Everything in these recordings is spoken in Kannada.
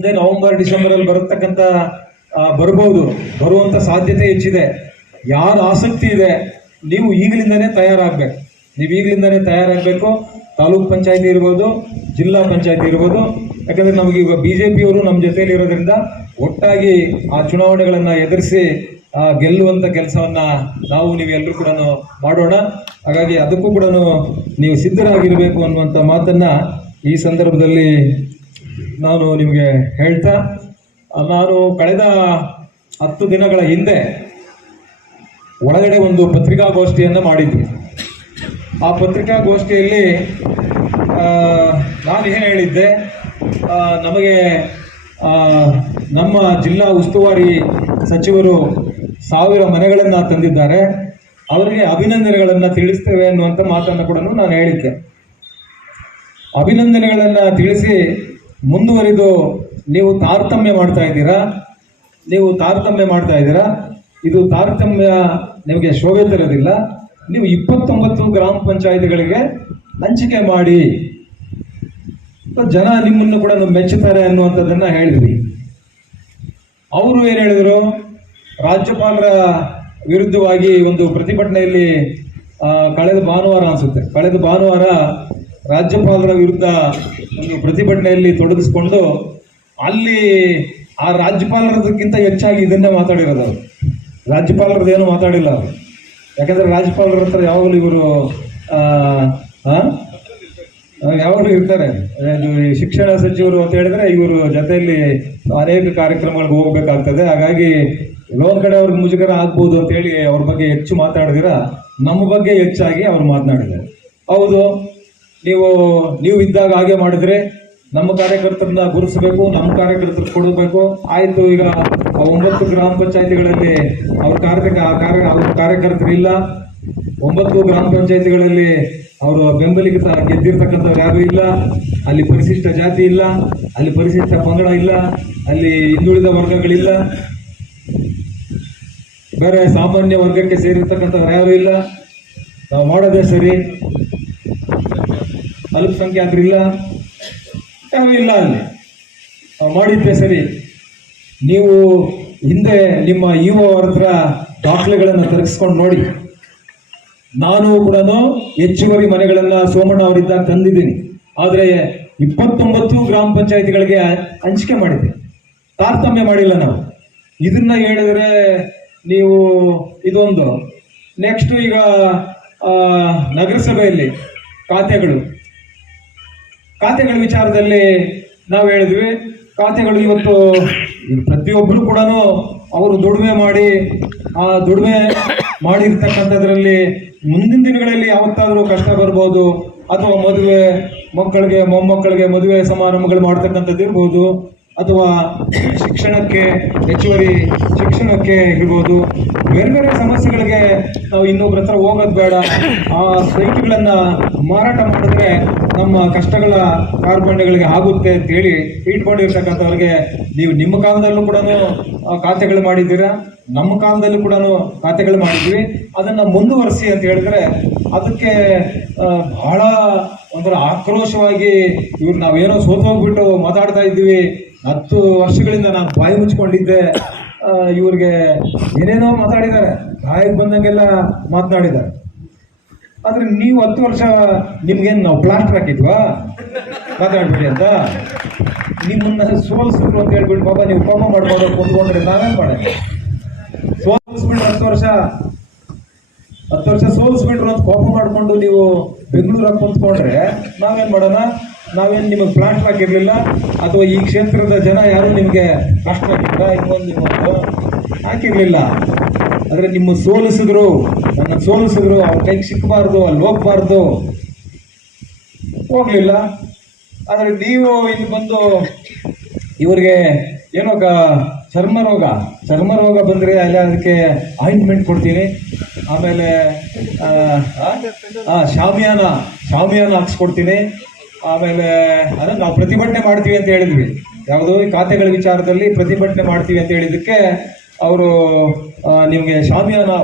ಮುಂದೆ ನವೆಂಬರ್ ಡಿಸೆಂಬರಲ್ಲಿ ಬರತಕ್ಕಂಥ ಬರುವಂಥ ಸಾಧ್ಯತೆ ಹೆಚ್ಚಿದೆ. ಯಾರ ಆಸಕ್ತಿ ಇದೆ ನೀವು ಈಗಲಿಂದನೇ ತಯಾರಾಗಬೇಕು. ತಾಲೂಕ್ ಪಂಚಾಯತಿ ಇರ್ಬೋದು, ಜಿಲ್ಲಾ ಪಂಚಾಯತಿ ಇರ್ಬೋದು. ಯಾಕಂದರೆ ನಮಗೀಗ BJPಯವರು ನಮ್ಮ ಜೊತೆಯಲ್ಲಿ ಇರೋದ್ರಿಂದ ಒಟ್ಟಾಗಿ ಆ ಚುನಾವಣೆಗಳನ್ನು ಎದುರಿಸಿ ಗೆಲ್ಲುವಂಥ ಕೆಲಸವನ್ನು ನೀವೆಲ್ಲರೂ ಕೂಡ ಮಾಡೋಣ. ಹಾಗಾಗಿ ಅದಕ್ಕೂ ಕೂಡ ನೀವು ಸಿದ್ಧರಾಗಿರಬೇಕು ಅನ್ನುವಂಥ ಮಾತನ್ನು ಈ ಸಂದರ್ಭದಲ್ಲಿ ನಾನು ನಿಮಗೆ ಹೇಳ್ತಾ, ನಾನು ಕಳೆದ 10 ದಿನಗಳ ಹಿಂದೆ ಒಳಗಡೆ ಒಂದು ಪತ್ರಿಕಾಗೋಷ್ಠಿಯನ್ನು ಮಾಡಿದ್ವಿ. ಆ ಪತ್ರಿಕಾಗೋಷ್ಠಿಯಲ್ಲಿ ನಾನು ಏನು ಹೇಳಿದ್ದೆ, ನಮಗೆ ನಮ್ಮ ಜಿಲ್ಲಾ ಉಸ್ತುವಾರಿ ಸಚಿವರು 1000 ಮನೆಗಳನ್ನು ತಂದಿದ್ದಾರೆ, ಅವರಿಗೆ ಅಭಿನಂದನೆಗಳನ್ನು ತಿಳಿಸ್ತೇವೆ ಅನ್ನುವಂಥ ಮಾತನ್ನು ಕೂಡ ನಾನು ಹೇಳಿದ್ದೆ. ಅಭಿನಂದನೆಗಳನ್ನು ತಿಳಿಸಿ ಮುಂದುವರಿದು ನೀವು ತಾರತಮ್ಯ ಮಾಡ್ತಾ ಇದ್ದೀರಾ, ಇದು ತಾರತಮ್ಯ ನಿಮಗೆ ಶೋಭೆ ತರೋದಿಲ್ಲ. ನೀವು 29 ಗ್ರಾಮ ಪಂಚಾಯಿತಿಗಳಿಗೆ ಹಂಚಿಕೆ ಮಾಡಿ, ಜನ ನಿಮ್ಮನ್ನು ಕೂಡ ಮೆಚ್ಚುತ್ತಾರೆ ಅನ್ನುವಂಥದ್ದನ್ನು ಹೇಳಿದ್ವಿ. ಅವರು ಏನು ಹೇಳಿದರು, ರಾಜ್ಯಪಾಲರ ವಿರುದ್ಧವಾಗಿ ಒಂದು ಪ್ರತಿಭಟನೆಯಲ್ಲಿ ಕಳೆದ ಭಾನುವಾರ ರಾಜ್ಯಪಾಲರ ವಿರುದ್ಧ ಒಂದು ಪ್ರತಿಭಟನೆಯಲ್ಲಿ ತೊಡಗಿಸ್ಕೊಂಡು ಅಲ್ಲಿ ಆ ರಾಜ್ಯಪಾಲರದಕ್ಕಿಂತ ಹೆಚ್ಚಾಗಿ ಇದನ್ನೇ ಮಾತಾಡಿರೋದು. ಅವರು ರಾಜ್ಯಪಾಲರದ್ದೇನು ಮಾತಾಡಿಲ್ಲ ಅವರು. ಯಾಕಂದರೆ ರಾಜ್ಯಪಾಲರ ಹತ್ರ ಯಾವಾಗಲೂ ಇವರು ಯಾವಾಗಲೂ ಇರ್ತಾರೆ. ಶಿಕ್ಷಣ ಸಚಿವರು ಅಂತ ಹೇಳಿದ್ರೆ ಇವರು ಜೊತೆಯಲ್ಲಿ ಅನೇಕ ಕಾರ್ಯಕ್ರಮಗಳಿಗೆ ಹೋಗ್ಬೇಕಾಗ್ತದೆ. ಹಾಗಾಗಿ ಕೆಲವೊಂದು ಕಡೆ ಅವ್ರಿಗೆ ಮುಜುಗರ ಆಗ್ಬೋದು ಅಂತೇಳಿ ಅವ್ರ ಬಗ್ಗೆ ಹೆಚ್ಚು ಮಾತಾಡಿದಿರ ನಮ್ಮ ಬಗ್ಗೆ ಹೆಚ್ಚಾಗಿ ಅವ್ರು ಮಾತನಾಡಿದ್ದಾರೆ. ಹೌದು, ನೀವು ಇದ್ದಾಗ ಹಾಗೆ ಮಾಡಿದ್ರೆ ನಮ್ಮ ಕಾರ್ಯಕರ್ತರನ್ನ ಗುರುತಿಸಬೇಕು, ನಮ್ಮ ಕಾರ್ಯಕರ್ತರು ಕೊಡಬೇಕು. ಆಯಿತು, ಈಗ 9 ಗ್ರಾಮ ಪಂಚಾಯಿತಿಗಳಲ್ಲಿ ಅವ್ರ ಕಾರ್ಯಕರ್ತರು ಇಲ್ಲ, 9 ಗ್ರಾಮ ಪಂಚಾಯಿತಿಗಳಲ್ಲಿ ಅವರು ಬೆಂಬಲಿತ ಗೆದ್ದಿರ್ತಕ್ಕಂಥವ್ರು ಯಾರೂ ಇಲ್ಲ, ಅಲ್ಲಿ ಪರಿಶಿಷ್ಟ ಜಾತಿ ಇಲ್ಲ, ಅಲ್ಲಿ ಪರಿಶಿಷ್ಟ ಪಂಗಡ ಇಲ್ಲ, ಅಲ್ಲಿ ಹಿಂದುಳಿದ ವರ್ಗಗಳಿಲ್ಲ, ಬೇರೆ ಸಾಮಾನ್ಯ ವರ್ಗಕ್ಕೆ ಸೇರಿರ್ತಕ್ಕಂಥವ್ರು ಯಾರೂ ಇಲ್ಲ. ನಾವು ಮಾಡೋದೇ ಸರಿ, ಅಲ್ಪಸಂಖ್ಯಾತರಿಲ್ಲ, ಯಾರೂ ಇಲ್ಲ, ಅಲ್ಲಿ ನಾವು ಮಾಡಿದ್ದೆ ಸರಿ. ನೀವು ಹಿಂದೆ ನಿಮ್ಮ ಇಒ ಅವ್ರ ಹತ್ರ ದಾಖಲೆಗಳನ್ನು ತರಿಸ್ಕೊಂಡು ನೋಡಿ. ನಾನು ಕೂಡ ಹೆಚ್ಚುವರಿ ಮನೆಗಳನ್ನು ಸೋಮಣ್ಣ ಅವರಿದ್ದಾಗ ತಂದಿದ್ದೀನಿ. ಆದರೆ 29 ಗ್ರಾಮ ಪಂಚಾಯಿತಿಗಳಿಗೆ ಹಂಚಿಕೆ ಮಾಡಿದ್ದೆ, ತಾರತಮ್ಯ ಮಾಡಿಲ್ಲ ನಾವು. ಇದನ್ನ ಹೇಳಿದರೆ ನೀವು ಇದೊಂದು. ನೆಕ್ಸ್ಟ್ ಈಗ ನಗರಸಭೆಯಲ್ಲಿ ಖಾತೆಗಳ ವಿಚಾರದಲ್ಲಿ ನಾವು ಹೇಳಿದ್ವಿ. ಖಾತೆಗಳು ಇವತ್ತು ಪ್ರತಿಯೊಬ್ಬರು ಕೂಡ ಅವರು ದುಡಿಮೆ ಮಾಡಿರ್ತಕ್ಕಂಥದ್ರಲ್ಲಿ ಮುಂದಿನ ದಿನಗಳಲ್ಲಿ ಯಾವತ್ತಾದರೂ ಕಷ್ಟ ಬರ್ಬೋದು, ಅಥವಾ ಮದುವೆ ಮಕ್ಕಳಿಗೆ ಮೊಮ್ಮಕ್ಕಳಿಗೆ ಮದುವೆ ಸಮಾರಂಭಗಳು ಮಾಡ್ತಕ್ಕಂಥದ್ದು ಇರ್ಬೋದು, ಅಥವಾ ಹೆಚ್ಚುವರಿ ಶಿಕ್ಷಣಕ್ಕೆ ಇರ್ಬೋದು. ಬೇರೆ ಬೇರೆ ಸಮಸ್ಯೆಗಳಿಗೆ ನಾವು ಇನ್ನೊಬ್ಬರ ಹತ್ರ ಹೋಗೋದು ಬೇಡ. ಆ ಸೈಟ್ಗಳನ್ನು ಮಾರಾಟ ಮಾಡಿದ್ರೆ ನಮ್ಮ ಕಷ್ಟಗಳ ಕಾರ್ಪಣ್ಯಗಳಿಗೆ ಆಗುತ್ತೆ ಅಂತೇಳಿ ಇಟ್ಕೊಂಡಿರ್ತಕ್ಕಂಥವ್ರಿಗೆ ನೀವು ನಿಮ್ಮ ಕಾಲದಲ್ಲೂ ಕೂಡ ಖಾತೆಗಳು ಮಾಡಿದ್ದೀರಾ, ನಮ್ಮ ಕಾಲದಲ್ಲೂ ಕೂಡ ಖಾತೆಗಳು ಮಾಡಿದ್ವಿ. ಅದನ್ನು ಮುಂದುವರಿಸಿ ಅಂತ ಹೇಳಿದ್ರೆ ಅದಕ್ಕೆ ಬಹಳ ಒಂಥರ ಆಕ್ರೋಶವಾಗಿ ನಾವೇನೋ ಸೋತೋಗ್ಬಿಟ್ಟು ಮಾತಾಡ್ತಾ ಇದ್ದೀವಿ. 10 ವರ್ಷಗಳಿಂದ ನಾನು ಬಾಯಿ ಮುಚ್ಕೊಂಡಿದ್ದೆ, ಇವ್ರಿಗೆ ಏನೇನೋ ಮಾತಾಡಿದ್ದಾರೆ, ಬಾಯಿಗೆ ಬಂದಂಗೆಲ್ಲ ಮಾತನಾಡಿದ್ದಾರೆ. ಆದರೆ ನೀವು 10 ವರ್ಷ ನಿಮ್ಗೇನು ನಾವು ಪ್ಲಾಸ್ಟರ್ ಹಾಕಿದ್ವಾ ಮಾತಾಡ್ಬಿಡಿ ಅಂತ? ನಿಮ್ಮನ್ನ ಸೋಲಿಸಿದ್ರು ಅಂತ ಹೇಳ್ಬಿಟ್ಟು ಪಾಪ ನೀವು ಕೋಪ ಮಾಡ್ಕೊಂಡು ಕುಂತ್ಕೊಂಡ್ರೆ ನಾವೇನು ಮಾಡಿ ಸೋಲಿಸ್ಬಿಟ್ರು 10 ವರ್ಷ ಸೋಲಿಸ್ಬಿಟ್ರು ಅಂತ ಕೋಪ ಮಾಡಿಕೊಂಡು ನೀವು ಬೆಂಗಳೂರಾಗ ಕುಂತ್ಕೊಂಡ್ರೆ ನಾವೇನು ಮಾಡೋಣ? ನಾವೇನು ನಿಮಗೆ ಪ್ಲಾಸ್ಟರ್ ಹಾಕಿರ್ಲಿಲ್ಲ, ಅಥವಾ ಈ ಕ್ಷೇತ್ರದ ಜನ ಯಾರು ನಿಮಗೆ ಪ್ಲಾಸ್ಟರ್ ಹಾಕಿದ್ರ? ಇನ್ನೊಂದು ಹಾಕಿರ್ಲಿಲ್ಲ. ಆದರೆ ನನ್ನ ಸೋಲಿಸಿದ್ರು, ಅವ್ರ ಕೈಗೆ ಸಿಕ್ಕಬಾರ್ದು, ಅಲ್ಲಿ ಹೋಗ್ಬಾರ್ದು, ಹೋಗ್ಲಿಲ್ಲ. ಆದರೆ ನೀವು ಇಲ್ಲಿ ಬಂದು ಇವ್ರಿಗೆ ಏನೋ ಚರ್ಮ ರೋಗ ಬಂದರೆ ಅಲ್ಲಿ ಅದಕ್ಕೆ ಆಯಿಂಟ್ಮೆಂಟ್ ಕೊಡ್ತೀನಿ, ಆಮೇಲೆ ಶಾಮಿಯಾನ ಹಾಕ್ಸ್ಕೊಡ್ತೀನಿ, ಆಮೇಲೆ ಅದನ್ನು ನಾವು ಪ್ರತಿಭಟನೆ ಮಾಡ್ತೀವಿ ಅಂತ ಹೇಳಿದ್ವಿ. ಯಾವುದೋ ಈ ಖಾತೆಗಳ ವಿಚಾರದಲ್ಲಿ ಪ್ರತಿಭಟನೆ ಮಾಡ್ತೀವಿ ಅಂತ ಹೇಳಿದ್ದಕ್ಕೆ ಅವರು ನಿಮಗೆ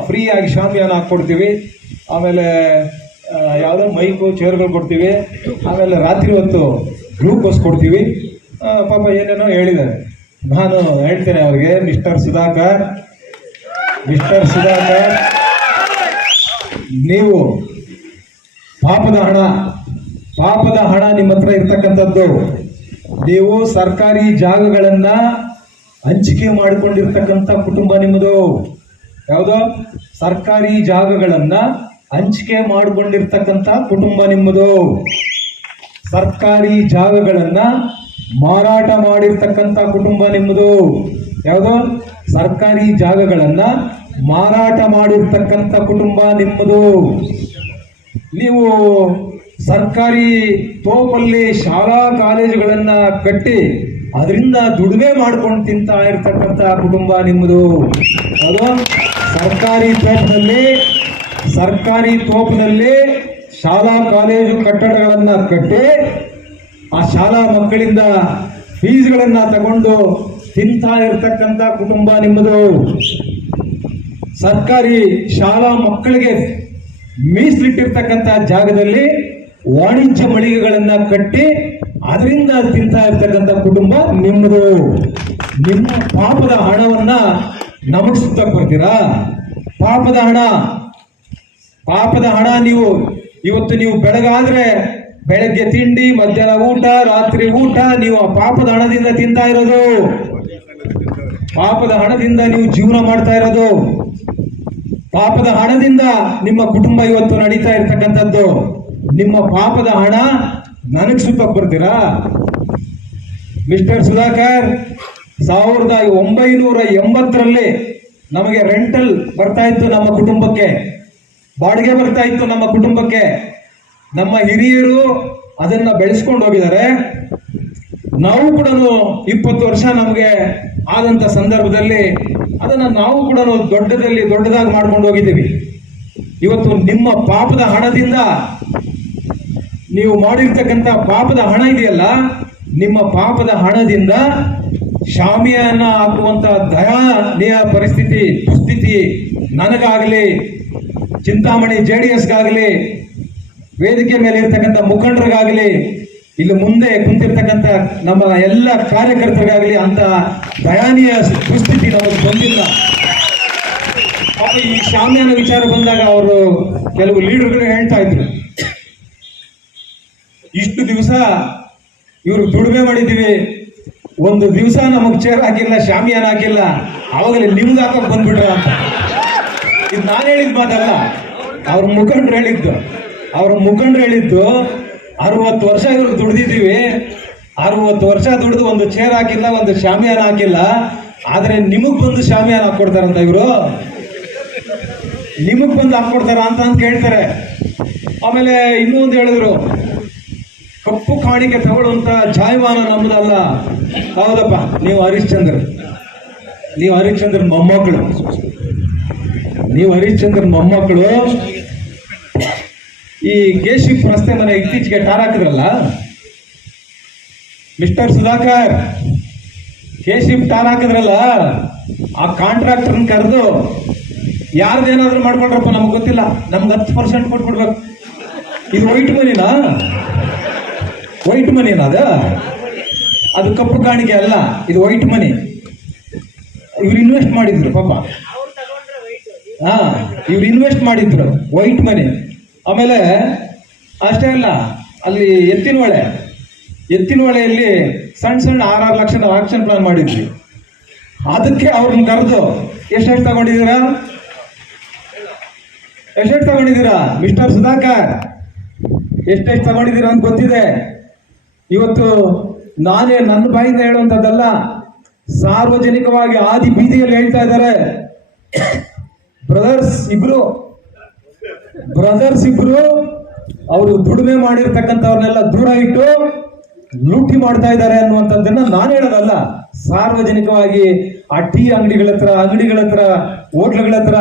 ಫ್ರೀಯಾಗಿ ಶಾಮಿಯಾನ ಹಾಕ್ಕೊಡ್ತೀವಿ, ಆಮೇಲೆ ಯಾವುದೋ ಮೈಕು ಚೇರ್ಗಳು ಕೊಡ್ತೀವಿ, ಆಮೇಲೆ ರಾತ್ರಿ ಹೊತ್ತು ಗ್ಲೂಕೋಸ್ ಕೊಡ್ತೀವಿ, ಪಾಪ ಏನೇನೋ ಹೇಳಿದ್ದಾರೆ. ನಾನು ಹೇಳ್ತೇನೆ ಅವ್ರಿಗೆ, ಮಿಸ್ಟರ್ ಸುಧಾಕರ್, ನೀವು ಪಾಪದ ಹಣ ನಿಮ್ಮ ಹತ್ರ ಇರ್ತಕ್ಕಂಥದ್ದು. ನೀವು ಸರ್ಕಾರಿ ಜಾಗಗಳನ್ನ ಹಂಚಿಕೆ ಮಾಡಿಕೊಂಡಿರ್ತಕ್ಕಂಥ ಕುಟುಂಬ ನಿಮ್ಮದು. ಯಾವುದೋ ಸರ್ಕಾರಿ ಜಾಗಗಳನ್ನ ಹಂಚಿಕೆ ಮಾಡಿಕೊಂಡಿರ್ತಕ್ಕಂಥ ಕುಟುಂಬ ನಿಮ್ಮದು. ಸರ್ಕಾರಿ ಜಾಗಗಳನ್ನ ಮಾರಾಟ ಮಾಡಿರ್ತಕ್ಕಂಥ ಕುಟುಂಬ ನಿಮ್ಮದು. ಯಾವುದೋ ಸರ್ಕಾರಿ ಜಾಗಗಳನ್ನ ಮಾರಾಟ ಮಾಡಿರ್ತಕ್ಕಂಥ ಕುಟುಂಬ ನಿಮ್ಮದು. ನೀವು ಸರ್ಕಾರಿ ತೋಪಲ್ಲಿ ಶಾಲಾ ಕಾಲೇಜುಗಳನ್ನ ಕಟ್ಟಿ ಅದರಿಂದ ದುಡಿಮೆ ಮಾಡ್ಕೊಂಡು ತಿಂತಾ ಇರ್ತಕ್ಕಂಥ ಕುಟುಂಬ ನಿಮ್ಮದು. ಅದು ಸರ್ಕಾರಿ ತೋಪದಲ್ಲಿ ಶಾಲಾ ಕಾಲೇಜು ಕಟ್ಟಡಗಳನ್ನ ಕಟ್ಟಿ ಆ ಶಾಲಾ ಮಕ್ಕಳಿಂದ ಫೀಸ್ಗಳನ್ನ ತಗೊಂಡು ತಿಂತಾ ಇರ್ತಕ್ಕಂಥ ಕುಟುಂಬ ನಿಮ್ಮದು. ಸರ್ಕಾರಿ ಶಾಲಾ ಮಕ್ಕಳಿಗೆ ಮೀಸಲಿಟ್ಟಿರ್ತಕ್ಕಂಥ ಜಾಗದಲ್ಲಿ ವಾಣಿಜ್ಯ ಮಳಿಗೆಗಳನ್ನ ಕಟ್ಟಿ ಅದರಿಂದ ತಿಂತಾ ಇರ್ತಕ್ಕಂಥ ಕುಟುಂಬ ನಿಮ್ಮದು. ನಿಮ್ಮ ಪಾಪದ ಹಣವನ್ನ ನಮಗ್ ಸುತ್ತಕ್ಕೆ ಬರ್ತೀರಾ? ಪಾಪದ ಹಣ ನೀವು ಇವತ್ತು ಬೆಳಗಾದ್ರೆ ಬೆಳಗ್ಗೆ ತಿಂಡಿ, ಮಧ್ಯಾಹ್ನ ಊಟ, ರಾತ್ರಿ ಊಟ, ನೀವು ಆ ಪಾಪದ ಹಣದಿಂದ ತಿಂತಾ ಇರೋದು. ಪಾಪದ ಹಣದಿಂದ ನೀವು ಜೀವನ ಮಾಡ್ತಾ ಇರೋದು. ಪಾಪದ ಹಣದಿಂದ ನಿಮ್ಮ ಕುಟುಂಬ ಇವತ್ತು ನಡೀತಾ ಇರ್ತಕ್ಕಂಥದ್ದು. ನಿಮ್ಮ ಪಾಪದ ಹಣ ನನಗ್ ಸುತ್ತಕ್ಕೆ ಬರ್ತೀರಾ? ಮಿಸ್ಟರ್ ಸುಧಾಕರ್, 1980ರಲ್ಲಿ ನಮಗೆ ರೆಂಟಲ್ ಬರ್ತಾ ಇತ್ತು, ನಮ್ಮ ಕುಟುಂಬಕ್ಕೆ ಬಾಡಿಗೆ ಬರ್ತಾ ಇತ್ತು. ನಮ್ಮ ಕುಟುಂಬಕ್ಕೆ ನಮ್ಮ ಹಿರಿಯರು ಅದನ್ನ ಬೆಳೆಸ್ಕೊಂಡು ಹೋಗಿದ್ದಾರೆ. ನಾವು ಕೂಡ 20 ವರ್ಷ ನಮಗೆ ಆದಂತ ಸಂದರ್ಭದಲ್ಲಿ ಅದನ್ನ ನಾವು ಕೂಡ ದೊಡ್ಡದಾಗಿ ಮಾಡ್ಕೊಂಡು ಹೋಗಿದ್ದೀವಿ. ಇವತ್ತು ನಿಮ್ಮ ಪಾಪದ ಹಣದಿಂದ, ನೀವು ಮಾಡಿರ್ತಕ್ಕಂಥ ಪಾಪದ ಹಣ ಇದೆಯಲ್ಲ, ನಿಮ್ಮ ಪಾಪದ ಹಣದಿಂದ ಶಾಮಿಯಾನ ಹಾಕುವಂತ ದಯನೀಯ ದುಸ್ಥಿತಿ ನನಗಾಗಲಿ, ಚಿಂತಾಮಣಿ JDSಗಾಗಲಿ, ವೇದಿಕೆ ಮೇಲೆ ಇರ್ತಕ್ಕಂಥ ಮುಖಂಡರಿಗಾಗಲಿ, ಇಲ್ಲಿ ಮುಂದೆ ಕುಂತಿರ್ತಕ್ಕಂಥ ನಮ್ಮ ಎಲ್ಲ ಕಾರ್ಯಕರ್ತರಿಗಾಗಲಿ ಅಂತ ದಯನೀಯ ದುಸ್ಥಿತಿ ನಮಗೆ ಬಂದಿಲ್ಲ. ಈ ಶಾಮಿಯಾನ ವಿಚಾರ ಬಂದಾಗ ಅವರು ಕೆಲವು ಲೀಡರ್ಗಳು ಹೇಳ್ತಾ ಇದ್ರು, ಇಷ್ಟು ದಿವಸ ಇವರು ದುಡಿಮೆ ಮಾಡಿದ್ದೀವಿ, ಒಂದು ದಿವಸ ನಮಗ್ ಚೇರ್ ಹಾಕಿಲ್ಲ, ಶಾಮಿಯಾನ ಹಾಕಿಲ್ಲ, ಅವಾಗಲೇ ನಿಮ್ಗೆ ಹಾಕೋಕ್ ಬಂದ್ಬಿಟ್ರ ಅಂತ. ಇದು ನಾನು ಹೇಳಿದ ಮಾತಲ್ಲ, ಅವ್ರ ಮುಖಂಡ್ರು ಹೇಳಿದ್ದು. 60 ವರ್ಷ ಇವ್ರು ದುಡ್ದಿದ್ದೀವಿ, 60 ವರ್ಷ ದುಡಿದು ಒಂದು ಚೇರ್ ಹಾಕಿಲ್ಲ, ಒಂದು ಶಾಮಿಯಾನ ಹಾಕಿಲ್ಲ, ಆದ್ರೆ ನಿಮಗ್ ಬಂದು ಶಾಮಿಯಾನ ಹಾಕೊಡ್ತಾರಂತ ಇವರು, ನಿಮಗ್ ಬಂದು ಹಾಕೊಡ್ತಾರ ಅಂತ ಕೇಳ್ತಾರೆ. ಆಮೇಲೆ ಇನ್ನೂ ಒಂದು ಹೇಳಿದ್ರು, ಕಪ್ಪು ಕಾಣಿಕೆ ತಗೊಳ್ಳುವಂತ ಜಾಯಮಾನ ನಮ್ಮದಲ್ಲ. ಹೌದಪ್ಪ, ನೀವು ಹರಿಶ್ಚಂದ್ರನ್ ಮೊಮ್ಮಕ್ಕಳು. ಈ ಕೇಶಿಪ್ ರಸ್ತೆ ಮನೆ ಇತ್ತೀಚೆಗೆ ಟಾರ್ ಹಾಕಿದ್ರಲ್ಲ ಮಿಸ್ಟರ್ ಸುಧಾಕರ್, ಕೇಶಿಪ್ ಟಾರ್ ಹಾಕಿದ್ರಲ್ಲ, ಆ ಕಾಂಟ್ರಾಕ್ಟರ್ನ ಕರೆದು ಯಾರ್ದೇನಾದ್ರೂ ಮಾಡ್ಕೊಂಡ್ರಪ್ಪ ನಮ್ಗೆ ಗೊತ್ತಿಲ್ಲ, ನಮ್ಗೆ 10% ಕೊಟ್ಬಿಡ್ಬೇಕು. ಇದು ವೈಟ್ ಮನಿನ ಅದು ಕಪ್ಪು ಕಾಣಿಕೆ ಅಲ್ಲ, ಇದು ವೈಟ್ ಮನಿ. ಇವ್ರು ಇನ್ವೆಸ್ಟ್ ಮಾಡಿದ್ರು ಪಾಪ, ಇವ್ರು ಇನ್ವೆಸ್ಟ್ ಮಾಡಿದ್ರು ವೈಟ್ ಮನಿ. ಆಮೇಲೆ ಅಷ್ಟೇ ಅಲ್ಲ, ಅಲ್ಲಿ ಎತ್ತಿನಹೊಳೆಯಲ್ಲಿ ಸಣ್ಣ 6 ಲಕ್ಷ ಆಕ್ಷನ್ ಪ್ಲಾನ್ ಮಾಡಿದ್ವಿ. ಅದಕ್ಕೆ ಅವ್ರನ್ನ ಕರೆದು ಎಷ್ಟೆಷ್ಟು ತಗೊಂಡಿದ್ದೀರಾ ಮಿಸ್ಟರ್ ಸುಧಾಕರ್, ಎಷ್ಟೆಷ್ಟು ತಗೊಂಡಿದ್ದೀರಾ ಅಂತ ಗೊತ್ತಿದೆ. ಇವತ್ತು ನಾನೇ ನನ್ನ ಬಾಯಿಂದ ಹೇಳುವಂಥದ್ದಲ್ಲ, ಸಾರ್ವಜನಿಕವಾಗಿ ಆದಿ ಬೀದಿಯಲ್ಲಿ ಹೇಳ್ತಾ ಇದ್ದಾರೆ. ಬ್ರದರ್ಸ್ ಇಬ್ರು ಅವರು ದುಡಿಮೆ ಮಾಡಿರ್ತಕ್ಕಂಥವ್ರನ್ನೆಲ್ಲ ದೂರ ಇಟ್ಟು ಲೂಟಿ ಮಾಡ್ತಾ ಇದ್ದಾರೆ ಅನ್ನುವಂಥದ್ದನ್ನ ನಾನು ಹೇಳೋದಲ್ಲ, ಸಾರ್ವಜನಿಕವಾಗಿ ಆ ಟೀ ಅಂಗಡಿಗಳ ಹತ್ರ ಹೋಟ್ಲುಗಳ ಹತ್ರ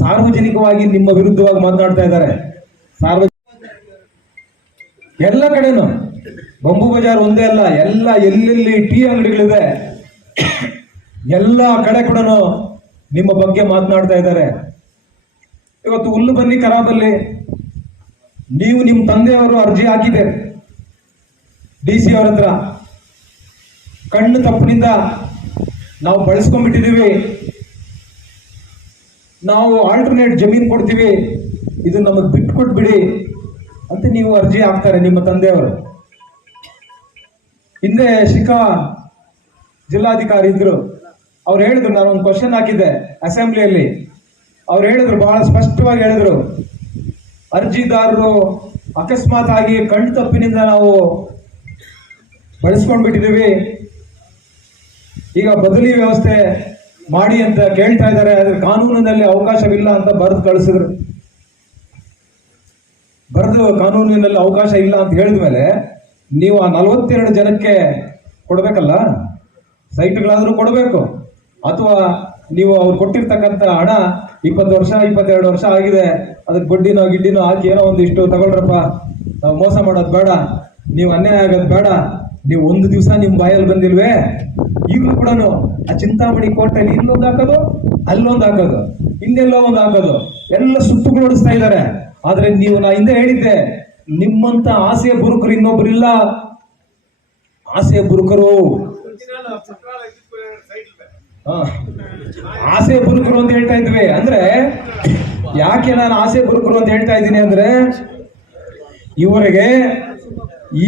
ಸಾರ್ವಜನಿಕವಾಗಿ ನಿಮ್ಮ ವಿರುದ್ಧವಾಗಿ ಮಾತನಾಡ್ತಾ ಇದ್ದಾರೆ. ಎಲ್ಲ ಕಡೆನೂ ಬಂಬು ಬಜಾರ್ ಒಂದೇ ಅಲ್ಲ, ಎಲ್ಲೆಲ್ಲಿ ಟೀ ಅಂಗಡಿಗಳಿದೆ ಎಲ್ಲ ಕಡೆ ಕೂಡ ನಿಮ್ಮ ಬಗ್ಗೆ ಮಾತನಾಡ್ತಾ ಇದ್ದಾರೆ. ಇವತ್ತು ಹುಲ್ಲು ಬನ್ನಿ ಖರಾಬಲ್ಲಿ ನೀವು ನಿಮ್ಮ ತಂದೆಯವರು ಅರ್ಜಿ ಹಾಕಿದೆ DC ಅವರ ಹತ್ರ. ಕಣ್ಣು ತಪ್ಪಿನಿಂದ ನಾವು ಬಳಸ್ಕೊಂಡ್ಬಿಟ್ಟಿದೀವಿ. ನಾವು ಆಲ್ಟರ್ನೇಟ್ ಜಮೀನು ಕೊಡ್ತೀವಿ, ಇದು ನಮಗೆ ಬಿಟ್ಟು ಕೊಟ್ಬಿಡಿ ಅಂತ ನೀವು ಅರ್ಜಿ ಹಾಕ್ತಾರೆ ನಿಮ್ಮ ತಂದೆಯವರು. ಹಿಂದೆ ಶಿಖಾ ಜಿಲ್ಲಾಧಿಕಾರಿ ಇದ್ರು, ಅವ್ರು ಹೇಳಿದ್ರು, ನಾನು ಒಂದು ಕ್ವಶನ್ ಹಾಕಿದ್ದೆ ಅಸೆಂಬ್ಲಿಯಲ್ಲಿ, ಅವ್ರು ಹೇಳಿದ್ರು, ಬಹಳ ಸ್ಪಷ್ಟವಾಗಿ ಹೇಳಿದ್ರು, ಅರ್ಜಿದಾರರು ಅಕಸ್ಮಾತ್ ಆಗಿ ಕಣ್ಣು ತಪ್ಪಿನಿಂದ ನಾವು ಬಳಸ್ಕೊಂಡ್ಬಿಟ್ಟಿದ್ದೀವಿ, ಈಗ ಬದಲಿ ವ್ಯವಸ್ಥೆ ಮಾಡಿ ಅಂತ ಕೇಳ್ತಾ ಇದ್ದಾರೆ, ಅದ್ರ ಕಾನೂನಿನಲ್ಲಿ ಅವಕಾಶವಿಲ್ಲ ಅಂತ ಬರೆದು ಕಳಿಸಿದ್ರು. ಬರೆದು ಕಾನೂನಿನಲ್ಲಿ ಅವಕಾಶ ಇಲ್ಲ ಅಂತ ಹೇಳಿದ್ಮೇಲೆ ನೀವು ಆ 42 ಜನಕ್ಕೆ ಕೊಡ್ಬೇಕಲ್ಲ, ಸೈಟ್ಗಳಾದ್ರೂ ಕೊಡಬೇಕು, ಅಥವಾ ನೀವು ಅವ್ರು ಕೊಟ್ಟಿರ್ತಕ್ಕಂಥ ಹಣ 20 ವರ್ಷ 22 ವರ್ಷ ಆಗಿದೆ, ಅದಕ್ಕೆ ಬಡ್ಡಿನೋ ಗಿಡ್ಡಿನೋ ಹಾಕಿ ಏನೋ ಒಂದಿಷ್ಟು ತಗೊಳ್ರಪ್ಪ, ನಾವು ಮೋಸ ಮಾಡೋದು ಬೇಡ, ನೀವು ಅನ್ಯಾಯ ಆಗೋದು ಬೇಡ, ನೀವು ಒಂದು ದಿವಸ ನಿಮ್ಮ ಬಾಯಲ್ಲಿ ಬಂದಿಲ್ವೇ, ಈಗಲೂ ಕೂಡ ಆ ಚಿಂತಾಮಣಿ ಕೋರ್ಟಲ್ಲಿ ಇಲ್ಲೊಂದು ಹಾಕೋದು, ಅಲ್ಲೊಂದು ಹಾಕೋದು, ಇನ್ನೆಲ್ಲೋ ಒಂದು ಹಾಕೋದು, ಎಲ್ಲ ಸುತ್ತುಗಳು ಓಡಿಸ್ತಾ ಇದ್ದಾರೆ. ಆದ್ರೆ ನೀವು, ನಾ ಹಿಂದೆ ಹೇಳಿದ್ದೆ, ನಿಮ್ಮಂತ ಆಸೆಯ ಬುರುಕರು ಇನ್ನೊಬ್ಬರಿಲ್ಲ. ಆಸೆಯ ಬುರುಕರು, ಆಸೆ ಬುರುಕರು ಅಂತ ಹೇಳ್ತಾ ಇದ್ವಿ. ಅಂದ್ರೆ ಯಾಕೆ ನಾನು ಆಸೆ ಬುರುಕರು ಅಂತ ಹೇಳ್ತಾ ಇದ್ದೀನಿ ಅಂದ್ರೆ, ಇವರಿಗೆ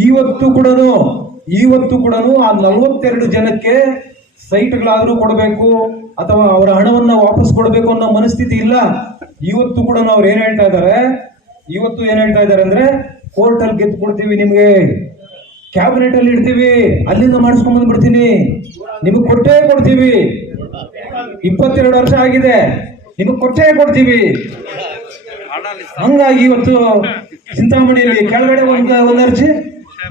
ಇವತ್ತು ಕೂಡ ಆ 42 ಜನಕ್ಕೆ ಸೈಟ್ಗಳಾದ್ರೂ ಕೊಡಬೇಕು ಅಥವಾ ಅವರ ಹಣವನ್ನ ವಾಪಸ್ ಕೊಡಬೇಕು ಅನ್ನೋ ಮನಸ್ಥಿತಿ ಇಲ್ಲ. ಇವತ್ತು ಕೂಡ ಅವ್ರು ಏನ್ ಹೇಳ್ತಾ ಇದ್ದಾರೆ ಅಂದ್ರೆ, ಕೋರ್ಟ್ ಅಲ್ಲಿ ಗೆದ್ದು ಕೊಡ್ತೀವಿ, ನಿಮ್ಗೆ ಕ್ಯಾಬಿನೆಟ್ ಅಲ್ಲಿ ಇಡ್ತೀವಿ, ಅಲ್ಲಿಂದ ಮಾಡಿಸ್ಕೊಂಡ್ ಬಂದ್ಬಿಡ್ತೀನಿ, ನಿಮಗ್ ಕೊಟ್ಟೇ ಕೊಡ್ತೀವಿ, 22 ವರ್ಷ ಆಗಿದೆ, ನಿಮಗ್ ಕೊಟ್ಟೇ ಕೊಡ್ತೀವಿ. ಹಂಗಾಗಿ ಇವತ್ತು ಚಿಂತಾಮಣಿಯಲ್ಲಿ ಕೆಳಗಡೆ ಒಂದು ಅರ್ಜಿ,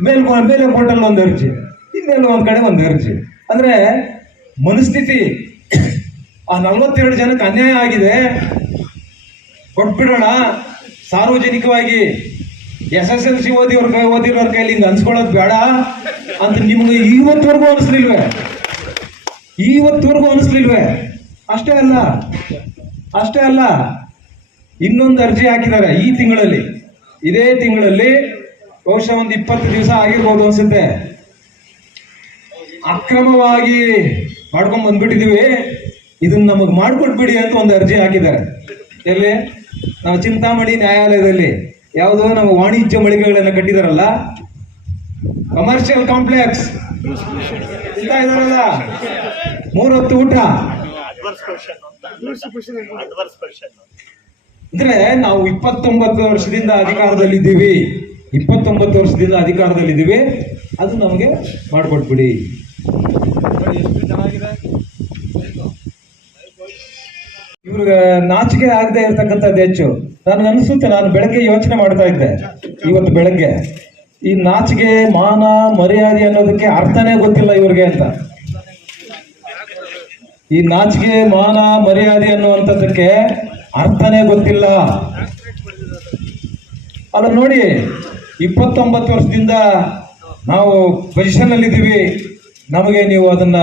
ಮೇಲೆ ಕೋರ್ಟಲ್ಲಿ ಒಂದು ಅರ್ಜಿ, ಇನ್ನೆಲ್ಲ ಒಂದ್ ಕಡೆ ಒಂದು ಅರ್ಜಿ. ಅಂದ್ರೆ ಮನಸ್ಥಿತಿ, ಆ 42 ಜನಕ್ಕೆ ಅನ್ಯಾಯ ಆಗಿದೆ, ಕೊಟ್ಬಿಡೋಣ ಸಾರ್ವಜನಿಕವಾಗಿ, SSLC ಓದಿರೋರ್ ಕೈಲಿ ಹಿಂಗೆ ಅನ್ಸ್ಕೊಳ್ಳೋದು ಬೇಡ ಅಂತ ನಿಮ್ಗೆ ಇವತ್ತವರೆಗೂ ಅನಿಸ್ಲಿಲ್ವೇ? ಅಷ್ಟೇ ಅಲ್ಲ, ಇನ್ನೊಂದು ಅರ್ಜಿ ಹಾಕಿದ್ದಾರೆ ಈ ತಿಂಗಳಲ್ಲಿ, ಇದೇ ತಿಂಗಳಲ್ಲಿ, ಬಹುಶಃ ಒಂದು 20 ದಿವಸ ಆಗಿರ್ಬೋದು ಅನ್ಸುತ್ತೆ, ಅಕ್ರಮವಾಗಿ ಮಾಡ್ಕೊಂಡ್ ಬಂದ್ಬಿಟ್ಟಿದೀವಿ, ಇದನ್ನ ನಮಗ್ ಮಾಡ್ಕೊಟ್ಬಿಡಿ ಅಂತ ಒಂದು ಅರ್ಜಿ ಹಾಕಿದ್ದಾರೆ. ಎಲ್ಲಿ? ನಾವು ಚಿಂತಾಮಣಿ ನ್ಯಾಯಾಲಯದಲ್ಲಿ. ಯಾವುದು? ನಮ್ಮ ವಾಣಿಜ್ಯ ಮಳಿಗೆಗಳನ್ನ ಕಟ್ಟಿದಾರಲ್ಲ, ಕಮರ್ಷಿಯಲ್ ಕಾಂಪ್ಲೆಕ್ಸ್ ಇದಾರಲ್ಲ, 3 ಹೊತ್ತು ಊಟ. ಅಂದ್ರೆ ನಾವು 29 ವರ್ಷದಿಂದ ಅಧಿಕಾರದಲ್ಲಿದ್ದೀವಿ, ಅದು ನಮಗೆ ಮಾಡ್ಕೊಟ್ಬಿಡಿ. ಇವ್ರಿಗೆ ನಾಚಿಕೆ ಆಗದೆ ಇರ್ತಕ್ಕಂಥದ್ದು ಹೆಚ್ಚು. ನನಗನ್ಸುತ್ತೆ, ನಾನು ಬೆಳಗ್ಗೆ ಯೋಚನೆ ಮಾಡ್ತಾ ಇದ್ದೆ ಇವತ್ತು ಬೆಳಗ್ಗೆ, ಈ ನಾಚಿಕೆ, ಮಾನ, ಮರ್ಯಾದೆ ಅನ್ನೋದಕ್ಕೆ ಅರ್ಥನೇ ಗೊತ್ತಿಲ್ಲ ಇವ್ರಿಗೆ ಅಂತ. ಈ ನಾಚಿಕೆ, ಮಾನ, ಮರ್ಯಾದೆ ಅನ್ನುವಂಥದ್ದಕ್ಕೆ ಅರ್ಥನೇ ಗೊತ್ತಿಲ್ಲ. ಅಲ್ಲ ನೋಡಿ, 29 ವರ್ಷದಿಂದ ನಾವು ಪೊಸಿಷನ್ ಅಲ್ಲಿ ಇದ್ದೀವಿ, ನಮಗೆ ನೀವು ಅದನ್ನ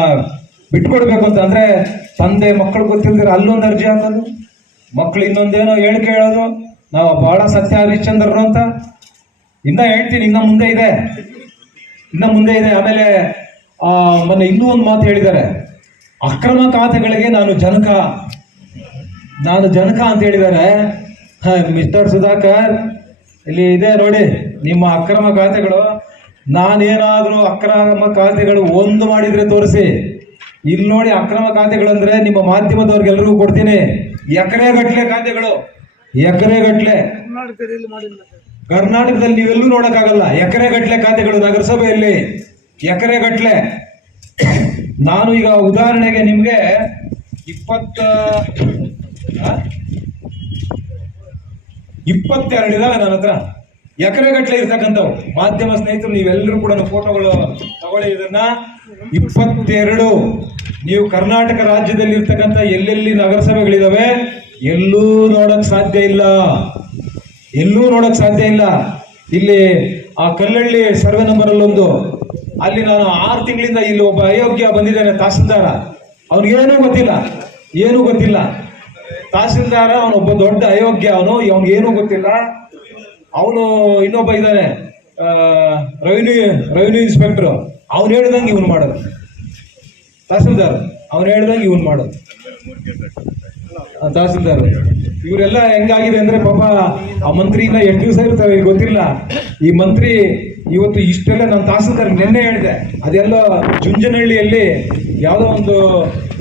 ಬಿಟ್ಕೊಡ್ಬೇಕು ಅಂತ ಅಂದ್ರೆ, ತಂದೆ ಮಕ್ಕಳು ಗೊತ್ತಿಲ್ದಿರ ಅಲ್ಲೊಂದು ಅರ್ಜಿ ಹಾಕೋದು, ಮಕ್ಕಳು ಇನ್ನೊಂದೇನೋ ಹೇಳಿಕೆ ಹೇಳೋದು, ನಾವು ಬಹಳ ಸತ್ಯ ಹರಿಶ್ಚಂದ್ರರು ಅಂತ. ಇನ್ನ ಹೇಳ್ತೀನಿ, ಇನ್ನ ಮುಂದೆ ಇದೆ. ಆಮೇಲೆ ಮೊನ್ನೆ ಇನ್ನೂ ಒಂದು ಮಾತು ಹೇಳಿದ್ದಾರೆ, ಅಕ್ರಮ ಖಾತೆಗಳಿಗೆ ನಾನು ಜನಕ ಅಂತ ಹೇಳಿದ್ದಾರೆ. ಮಿಸ್ಟರ್ ಸುಧಾಕರ್, ಇಲ್ಲಿ ಇದೆ ನೋಡಿ ನಿಮ್ಮ ಅಕ್ರಮ ಖಾತೆಗಳು. ನಾನೇನಾದ್ರೂ ಅಕ್ರಮ ಖಾತೆಗಳು ಒಂದು ಮಾಡಿದ್ರೆ ತೋರಿಸಿ. ಇಲ್ಲಿ ನೋಡಿ, ಅಕ್ರಮ ಖಾತೆಗಳಂದ್ರೆ ನಿಮ್ಮ ಮಾಧ್ಯಮದವ್ರಿಗೆಲ್ಲರಿಗೂ ಕೊಡ್ತೀನಿ. ಎಕರೆಗಟ್ಲೆ ಖಾತೆಗಳು, ಎಕರೆಗಟ್ಲೆ. ಕರ್ನಾಟಕದಲ್ಲಿ ನೀವೆಲ್ಲೂ ನೋಡಕ್ಕಾಗಲ್ಲ, ಎಕರೆಗಟ್ಲೆ ಖಾತೆಗಳು ನಗರಸಭೆಯಲ್ಲಿ, ಎಕರೆಗಟ್ಲೆ. ನಾನು ಈಗ ಉದಾಹರಣೆಗೆ ನಿಮ್ಗೆ 22 ಇದಾವೆ ನನ್ನ ಹತ್ರ, ಎಕರೆಗಟ್ಲೆ ಇರ್ತಕ್ಕಂಥವು. ಮಾಧ್ಯಮ ಸ್ನೇಹಿತರು ನೀವೆಲ್ಲರೂ ಕೂಡ ಫೋಟೋಗಳು ತಗೊಳ್ಳಿ. ಇದನ್ನ 22 ನೀವು ಕರ್ನಾಟಕ ರಾಜ್ಯದಲ್ಲಿ ಇರ್ತಕ್ಕಂಥ ಎಲ್ಲೆಲ್ಲಿ ನಗರಸಭೆಗಳಿದಾವೆ ಎಲ್ಲೂ ನೋಡಕ್ ಸಾಧ್ಯ ಇಲ್ಲ. ಇಲ್ಲಿ ಆ ಕಲ್ಲಳ್ಳಿ ಸರ್ವೆ ನಂಬರ್ ಅಲ್ಲೊಂದು, ಅಲ್ಲಿ ನಾನು 6 ತಿಂಗಳಿಂದ ಇಲ್ಲಿ ಒಬ್ಬ ಅಯೋಗ್ಯ ಬಂದಿದ್ದಾನೆ, ತಹಸೀಲ್ದಾರ. ಅವನಿಗೇನೂ ಗೊತ್ತಿಲ್ಲ. ತಹಸೀಲ್ದಾರ ಅವನೊಬ್ಬ ದೊಡ್ಡ ಅಯೋಗ್ಯ, ಅವನಿಗೇನೂ ಗೊತ್ತಿಲ್ಲ. ಅವನು ಇನ್ನೊಬ್ಬ ಇದ್ದಾನೆ ರೆವಿನ್ಯೂ ಇನ್ಸ್ಪೆಕ್ಟರ್, ಅವ್ನು ಹೇಳ್ದಂಗೆ ಇವನು ಮಾಡೋದು. ತಹಸೀಲ್ದಾರ್ ಅವನು ಹೇಳ್ದಂಗೆ ಇವನು ಮಾಡೋದು. ತಹಸೀಲ್ದಾರ್ ಇವರೆಲ್ಲ ಹೆಂಗಾಗಿದೆ ಅಂದ್ರೆ ಪಾಪ ಆ ಮಂತ್ರಿ ಇನ್ನ ಎಷ್ಟು ದಿವಸ ಇರ್ತಾರೆ ಗೊತ್ತಿಲ್ಲ. ಈ ಮಂತ್ರಿ ಇವತ್ತು ಇಷ್ಟೆಲ್ಲ ನಾನು ತಹಸೀಲ್ದಾರ್ ನಿನ್ನೆ ಹೇಳಿದೆ, ಅದೆಲ್ಲ ಚುಂಚನಹಳ್ಳಿಯಲ್ಲಿ ಯಾವುದೋ ಒಂದು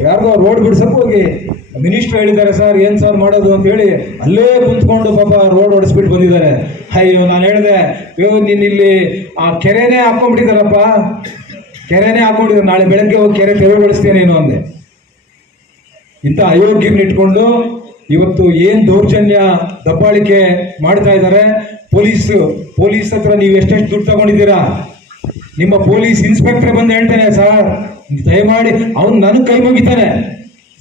ಯಾರಿಗೋ ರೋಡ್ ಬಿಡ್ಸಕ್ ಹೋಗಿ ಮಿನಿಸ್ಟರ್ ಹೇಳಿದ್ದಾರೆ, ಸರ್ ಏನ್ ಸರ್ ಮಾಡೋದು ಅಂತ ಹೇಳಿ ಅಲ್ಲೇ ಕುಂತ್ಕೊಂಡು ಪಾಪ ರೋಡ್ ಹೊಡಿಸ್ಬಿಟ್ಟು ಬಂದಿದ್ದಾರೆ. ಅಯ್ಯೋ ನಾನು ಹೇಳಿದೆ, ನೀನ್ ಇಲ್ಲಿ ಆ ಕೆರೆನೇ ಹಾಕೊಂಡ್ಬಿಟ್ಟಿದಾರಪ್ಪ, ಕೆರೆನೇ ಹಾಕೊಂಡಿದ್ದಾರೆ, ನಾಳೆ ಬೆಳಗ್ಗೆ ಹೋಗಿ ಕೆರೆ ತೆರವುಗೊಳಿಸ್ತೇನೇನು ಅಂದೆ. ಇಂಥ ಅಯೋಗ್ಯನ ಇಟ್ಕೊಂಡು ಇವತ್ತು ಏನ್ ದೌರ್ಜನ್ಯ ದಬ್ಬಾಳಿಕೆ ಮಾಡ್ತಾ ಇದ್ದಾರೆ. ಪೊಲೀಸ್ ಹತ್ರ ನೀವು ಎಷ್ಟೆಷ್ಟು ದುಡ್ಡು ತಗೊಂಡಿದ್ದೀರಾ? ನಿಮ್ಮ ಪೊಲೀಸ್ ಇನ್ಸ್ಪೆಕ್ಟರ್ ಬಂದು ಹೇಳ್ತಾನೆ, ಸರ್ ದಯಮಾಡಿ ಅವ್ನು ನನಗೆ ಕೈ ಮುಗಿತಾನೆ,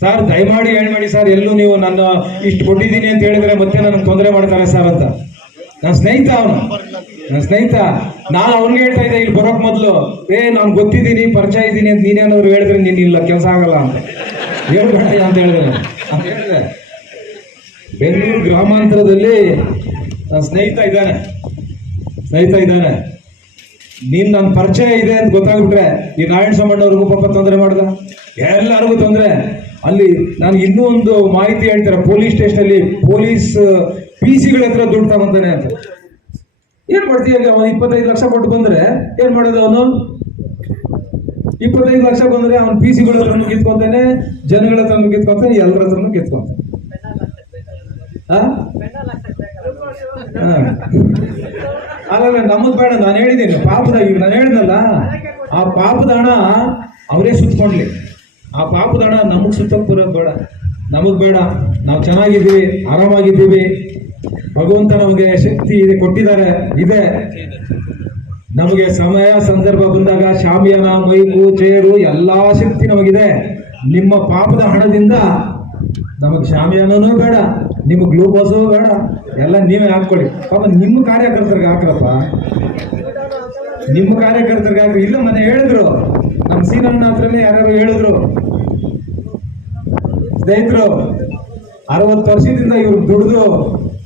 ಸರ್ ದಯಮಾಡಿ ಹೇಳ್ಬೇಡಿ ಸರ್, ಎಲ್ಲೂ ನೀವು ನನ್ನ ಇಷ್ಟು ಕೊಟ್ಟಿದ್ದೀನಿ ಅಂತ ಹೇಳಿದ್ರೆ ಮತ್ತೆ ನನಗೆ ತೊಂದರೆ ಮಾಡ್ತಾರೆ ಸರ್ ಅಂತ. ನನ್ನ ಸ್ನೇಹಿತ ನನ್ನ ಸ್ನೇಹಿತ, ನಾನು ಅವ್ನಿಗೆ ಹೇಳ್ತಾ ಇದ್ದೆ ಇಲ್ಲಿ ಬರೋಕ್ ಮೊದಲು, ನಾನು ಗೊತ್ತಿದ್ದೀನಿ ಪರಿಚಯ ಇದ್ದೀನಿ ಅಂತ ನೀನೇನಾದ್ರು ಹೇಳಿದ್ರೆ ನೀನು ಇಲ್ಲ ಕೆಲಸ ಆಗಲ್ಲ ಅಂತ ಹೇಳ್ಬೇಡ ಅಂತ ಹೇಳಿದೆ. ಬೆಂಗಳೂರು ಗ್ರಾಮಾಂತರದಲ್ಲಿ ನನ್ನ ಸ್ನೇಹಿತ ಇದ್ದಾನೆ, ನೀನ್ ನನ್ನ ಪರಿಚಯ ಇದೆ ಅಂತ ಗೊತ್ತಾಗ್ಬಿಟ್ರೆ ಈ ನಾರಾಯಣ ಸಾಮಣ್ಣವ್ರಿಗೂ ಪಾಪ ತೊಂದರೆ ಮಾಡ್ದ, ಎಲ್ಲರಿಗೂ ತೊಂದರೆ. ಅಲ್ಲಿ ನಾನು ಇನ್ನೂ ಒಂದು ಮಾಹಿತಿ ಹೇಳ್ತಾರೆ, ಪೊಲೀಸ್ ಸ್ಟೇಷನ್ ಅಲ್ಲಿ ಪೊಲೀಸ್ PC-ಗಳ ಹತ್ರ ದುಡ್ಡು ತಗೊಂತಾನೆ ಅಂತ. ಏನ್ ಮಾಡ್ತೀಯ? ಅವನು 25 ಲಕ್ಷ ಕೊಟ್ಟು ಬಂದ್ರೆ ಏನ್ ಮಾಡೋದು? ಅವನು 25 ಲಕ್ಷ ಬಂದ್ರೆ ಅವನು PC-ಗಳ ಹತ್ರನು ಕಿತ್ಕೊಂತಾನೆ, ಜನಗಳ ಹತ್ರನು ಕಿತ್ಕೊಂತಾನೆ, ಎಲ್ಲರ ಹತ್ರನು ಕಿತ್ಕೊಂತಾನೆ. ಅಲ್ಲ ನಮಗ್ ಬೇಡ, ನಾನು ಹೇಳಿದ್ದೀನಿ ಪಾಪದ, ಈಗ ನಾನು ಹೇಳಿದ್ನಲ್ಲ ಆ ಪಾಪದ ಹಣ ಅವರೇ ಸುತ್ಕೊಂಡ್ಲಿ, ಆ ಪಾಪದ ಹಣ ನಮಗ್ ಸುತ್ತಕ್ ಬರೋದು ಬೇಡ, ನಮಗ್ ಬೇಡ. ನಾವು ಚೆನ್ನಾಗಿದ್ದೀವಿ, ಆರಾಮಾಗಿದ್ದೀವಿ, ಭಗವಂತ ನಮಗೆ ಶಕ್ತಿ ಇದೆ ಇದೆ. ನಮಗೆ ಸಮಯ ಸಂದರ್ಭ ಬಂದಾಗ ಶಾಮಿಯಾನ, ಮೈಕು, ಚೇರು ಎಲ್ಲಾ ಶಕ್ತಿ ನಮಗಿದೆ. ನಿಮ್ಮ ಪಾಪದ ಹಣದಿಂದ ನಮಗೆ ಶಾಮಿಯಾನೂ ಬೇಡ, ನಿಮ್ಗೆ ಗ್ಲೂಕೋಸು ಬೇಡ, ಎಲ್ಲ ನೀವೇ ಹಾಕೊಳ್ಳಿ. ಪಾಪ ನಿಮ್ಮ ಕಾರ್ಯಕರ್ತರಿಗೆ ಹಾಕ್ರಪ್ಪ, ನಿಮ್ಮ ಕಾರ್ಯಕರ್ತರಿಗೆ ಹಾಕ್ರಿ. ಇಲ್ಲ ಮನೆ ಹೇಳಿದ್ರು, ನಮ್ಮ ಸೀನಣ್ಣ ಹತ್ರನೇ ಯಾರ್ಯಾರು ಹೇಳಿದ್ರು, ಸ್ನೇಹಿತರು 60 ವರ್ಷದಿಂದ ಇವ್ರು ದುಡಿದು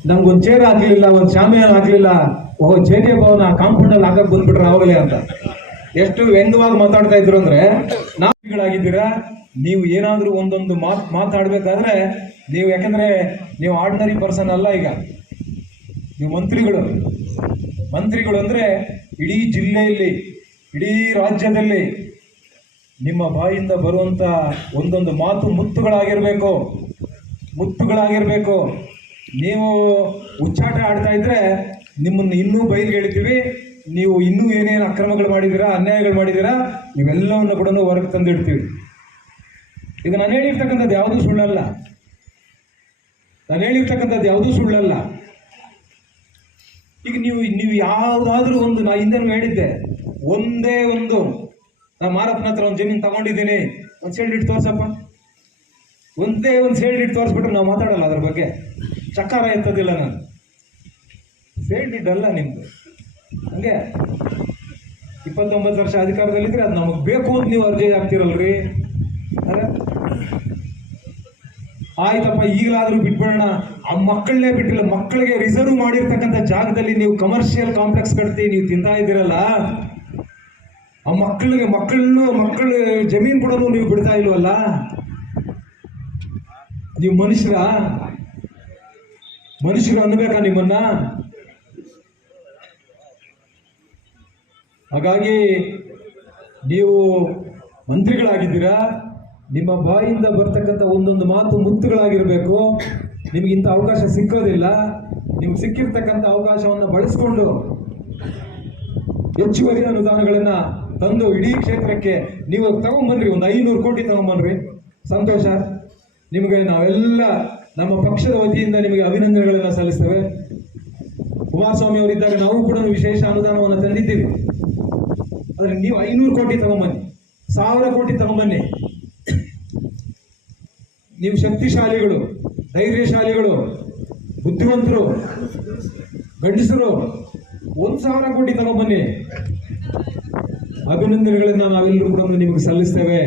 ನಮ್ಗೊಂದು ಚೇರ್ ಹಾಕ್ಲಿಲ್ಲ, ಒಂದು ಶಾಮಿಯಾನ ಹಾಕ್ಲಿಲ್ಲ, JK ಭವನ ಕಾಂಪೌಂಡ್ ಅಲ್ಲಿ ಹಾಕಕ್ ಬಂದ್ಬಿಟ್ರೆ ಆವಾಗಲೇ ಅಂತ ಎಷ್ಟು ವ್ಯಂಗ್ಯವಾಗಿ ಮಾತಾಡ್ತಾ ಇದ್ರು ಅಂದ್ರೆ, ನಾವುಗಳಾಗಿದ್ದೀರಾ. ನೀವು ಏನಾದ್ರೂ ಒಂದೊಂದು ಮಾತಾಡ್ಬೇಕಾದ್ರೆ ನೀವು, ಯಾಕಂದ್ರೆ ನೀವು ಆರ್ಡಿನರಿ ಪರ್ಸನ್ ಅಲ್ಲ, ಈಗ ನೀವು ಮಂತ್ರಿಗಳು ಅಂದ್ರೆ ಇಡೀ ಜಿಲ್ಲೆಯಲ್ಲಿ, ಇಡೀ ರಾಜ್ಯದಲ್ಲಿ ನಿಮ್ಮ ಬಾಯಿಂದ ಬರುವಂತ ಒಂದೊಂದು ಮಾತು ಮುತ್ತುಗಳಾಗಿರ್ಬೇಕು. ನೀವು ಉಚ್ಚಾಟ ಆಡ್ತಾ ಇದ್ರೆ ನಿಮ್ಮನ್ನು ಇನ್ನೂ ಬಯಲಿಗೆ ಎಳಿತೀವಿ. ನೀವು ಇನ್ನೂ ಏನೇನು ಅಕ್ರಮಗಳು ಮಾಡಿದ್ದೀರಾ, ಅನ್ಯಾಯಗಳು ಮಾಡಿದ್ದೀರಾ, ಇವೆಲ್ಲವನ್ನು ಕೂಡ ಹೊರಗೆ ತಂದಿಡ್ತೀವಿ. ಈಗ ನಾನು ಹೇಳಿರ್ತಕ್ಕಂಥದ್ದು ಯಾವುದೂ ಸುಳ್ಳಲ್ಲ. ಈಗ ನೀವು ಯಾವುದಾದ್ರೂ ಒಂದು, ನಾ ಹಿಂದೆನೂ ಹೇಳಿದ್ದೆ, ಒಂದೇ ಒಂದು, ನಾನು ಮಾರಪ್ಪನ ಹತ್ರ ಒಂದು ಜಮೀನು ತಗೊಂಡಿದ್ದೀನಿ, ಒಂದು ಸೇಲ್ಡ್ ಇಟ್ಟು ತೋರ್ಸಪ್ಪ, ಒಂದೇ ಒಂದು ಸೇಲ್ಡ್ ಇಟ್ಟು ತೋರಿಸ್ಬಿಟ್ರೆ ನಾವು ಮಾತಾಡಲ್ಲ ಅದ್ರ ಬಗ್ಗೆ, ಚಕಾರ ಎತ್ತದಿಲ್ಲ. ನಾನು ಸೇಲ್ಡ್ ಇಡ್ಡಲ್ಲ ನಿಮ್ದು. ಹಂಗೆ 29 ವರ್ಷ ಅಧಿಕಾರದಲ್ಲಿದ್ರೆ ಅದು ನಮಗೆ ಬೇಕು ಅಂತ ನೀವು ಅರ್ಜಿ ಹಾಕ್ತಿರಲ್ರಿ. ಆಯ್ತಪ್ಪ, ಈಗಲಾದ್ರೂ ಬಿಟ್ಬಿಡೋಣ. ಆ ಮಕ್ಕಳನ್ನೇ ಬಿಟ್ಟಿಲ್ಲ, ಮಕ್ಕಳಿಗೆ ರಿಸರ್ವ್ ಮಾಡಿರ್ತಕ್ಕಂಥ ಜಾಗದಲ್ಲಿ ನೀವು ಕಮರ್ಷಿಯಲ್ ಕಾಂಪ್ಲೆಕ್ಸ್ ಕಟ್ತಿ ನೀವು ತಿಂತಾ ಇದ್ದೀರಲ್ಲ, ಆ ಮಕ್ಕಳ ಜಮೀನು ಕೂಡ ನೀವು ಬಿಡ್ತಾ ಇಲ್ವಲ್ಲ. ನೀವು ಮನುಷ್ಯರು ಅನ್ನಬೇಕಾ ನಿಮ್ಮನ್ನ? ಹಾಗಾಗಿ ನೀವು ಮಂತ್ರಿಗಳಾಗಿದ್ದೀರಾ, ನಿಮ್ಮ ಬಾಯಿಂದ ಬರ್ತಕ್ಕಂಥ ಒಂದೊಂದು ಮಾತು ಮುತ್ತುಗಳಾಗಿರ್ಬೇಕು. ನಿಮಗಿಂತ ಅವಕಾಶ ಸಿಕ್ಕೋದಿಲ್ಲ. ನಿಮ್ಗೆ ಸಿಕ್ಕಿರ್ತಕ್ಕಂಥ ಅವಕಾಶವನ್ನು ಬಳಸ್ಕೊಂಡು ಹೆಚ್ಚುವರಿ ಅನುದಾನಗಳನ್ನ ತಂದು ಇಡೀ ಕ್ಷೇತ್ರಕ್ಕೆ ನೀವು ತಗೊಂಬನ್ರಿ. ಒಂದು 500 ಕೋಟಿ ತಗೊಂಬನ್ರಿ, ಸಂತೋಷ. ನಿಮಗೆ ನಾವೆಲ್ಲ ನಮ್ಮ ಪಕ್ಷದ ವತಿಯಿಂದ ನಿಮಗೆ ಅಭಿನಂದನೆಗಳನ್ನ ಸಲ್ಲಿಸ್ತೇವೆ. ಕುಮಾರಸ್ವಾಮಿ ಅವರಿದ್ದಾಗ ನಾವು ಕೂಡ ವಿಶೇಷ ಅನುದಾನವನ್ನು ತಂದಿದ್ದೀವಿ. ಆದ್ರೆ ನೀವು 500 ಕೋಟಿ ತಗೊಂಬನ್ನಿ, 1000 ಕೋಟಿ ತಗೊಂಬನ್ನಿ. ನೀವು ಶಕ್ತಿಶಾಲಿಗಳು, ಧೈರ್ಯಶಾಲಿಗಳು, ಬುದ್ಧಿವಂತರು, ಗಂಡಸರು, 1000 ಕೋಟಿ ತಗೊಂಬನ್ನಿ. ಅಭಿನಂದನೆಗಳನ್ನ ನಾವೆಲ್ಲರೂ ಕೂಡ ನಿಮಗೆ ಸಲ್ಲಿಸ್ತೇವೆ.